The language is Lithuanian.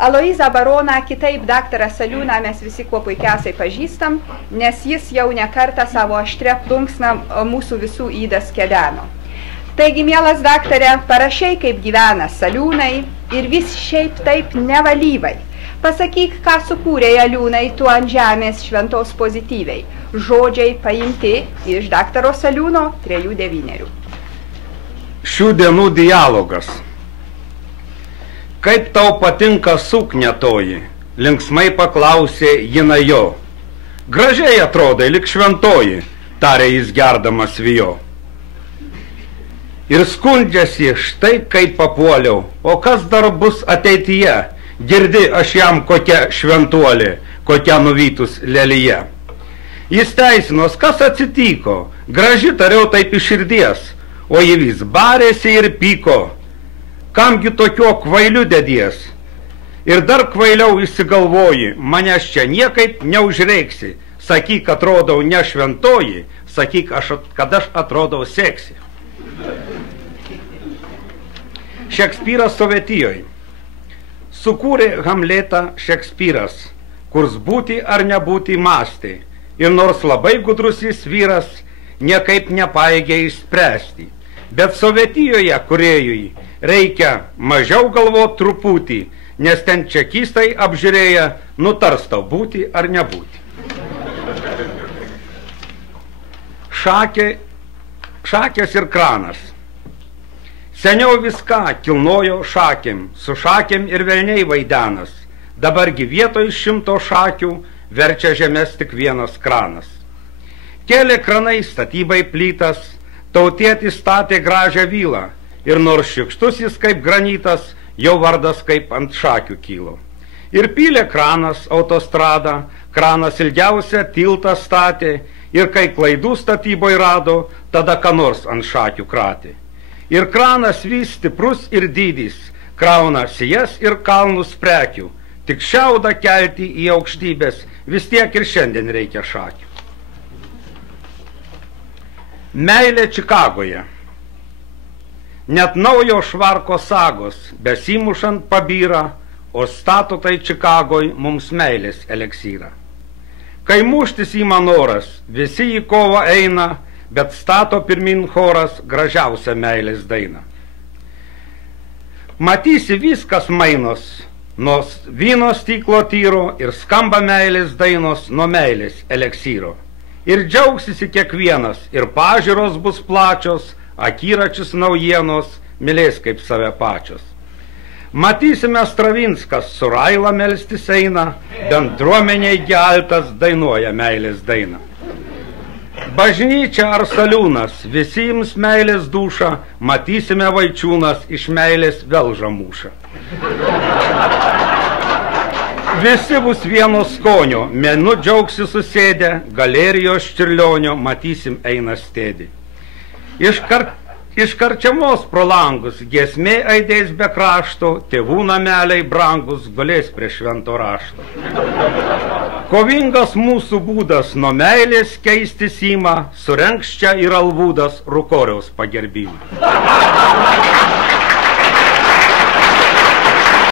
Aloizą Baroną, kitaip daktarą Saliūną mes visi kuo puikiausiai pažįstam, nes jis jau ne kartą savo aštrę plunksną mūsų visų ydas kedeno. Taigi, mielas daktarė, parašai, kaip gyvena Saliūnai ir vis šiaip taip nevalyvai. Pasakyk, ką sukūrė Aliūnai tu ant žemės šventos pozityviai. Žodžiai paimti iš daktaro Saliūno 3-9. Šių dienų dialogas. Kaip tau patinka suknia toji? Linksmai paklausė jina jo. Gražiai atrodai, lik šventoji, tarė jis gerdamas vijo. Ir skundžiasi, štai kaip papuoliau, o kas dar bus ateityje? Girdi aš jam kokia šventuolė, kokia nuvytus lelyje. Jis teisinos, kas atsitiko, graži tariau taip iš širdies, o ji vis barėsi ir pyko. Kamgi tokio kvailiu dedies? Ir dar kvailiau įsigalvoji, manęs čia niekaip neužreiksi. Sakyk, atrodau ne šventoji, sakyk, kad aš atrodau seksi. Šekspyras Sovietijoje. Sukūrė Hamletą Šekspyras, kurs būti ar nebūti mąstė. Ir nors labai gudrus jis vyras, niekaip nepaėgė išspręsti. Bet Sovietijoje kūrėjui reikia mažiau galvot truputį, nes ten čekistai apžiūrėję nutars tau būti ar nebūti. Šakės ir kranas. Seniau viską kilnojo šakėm, su šakėm ir velniai vaidenas. Dabargi vietoj 100 šakių verčia žemės tik vienas kranas. Kėlė kranai statybai plytas, tautietis statė gražią vilą. Ir nors šikštus jis kaip granitas, jo vardas kaip ant šakių kylo. Ir pylė kranas autostradą, kranas ilgiausią tiltą statė, ir kai klaidų statyboj rado, tada ką nors ant šakių kratė. Ir kranas vis stiprus ir dydis, krauna sijas ir kalnus prekių, tik šiaudą kelti į aukštybės, vis tiek ir šiandien reikia šakių. Meilė Čikagoje. Net naujo švarko sagos, besimušant pabyra, o stato tai Čikagoj mums meilės eliksyrą. Kai muštis ima noras, visi į kovą eina, bet stato pirmin choras gražiausią meilės dainą. Matysi viskas mainos, nuo vyno stiklo tyro ir skamba meilės dainos nuo meilės eleksyro. Ir džiaugsisi kiekvienas, ir pažiūros bus plačios, akiračius naujienos, mylės kaip save pačios. Matysime Stravinskas su Raila melstis eina, bendruomeniai geltas dainuoja meilės dainą. Bažnyčia ar Saliūnas, visi jums meilės duša, matysime Vaičiūnas iš meilės velžą mūšą. Visi bus vieno skonio, menu džiaugsi susėdę, galerijos Čiurlionio matysim eina stėdi. Iš karčiamos pro langus, giesmė aidės be krašto, tėvų nameliai brangus gulės prie švento rašto. Kovingas mūsų būdas nuo meilės keistis ima, surenks čia ir alvūdas Rukoriaus pagerbimą.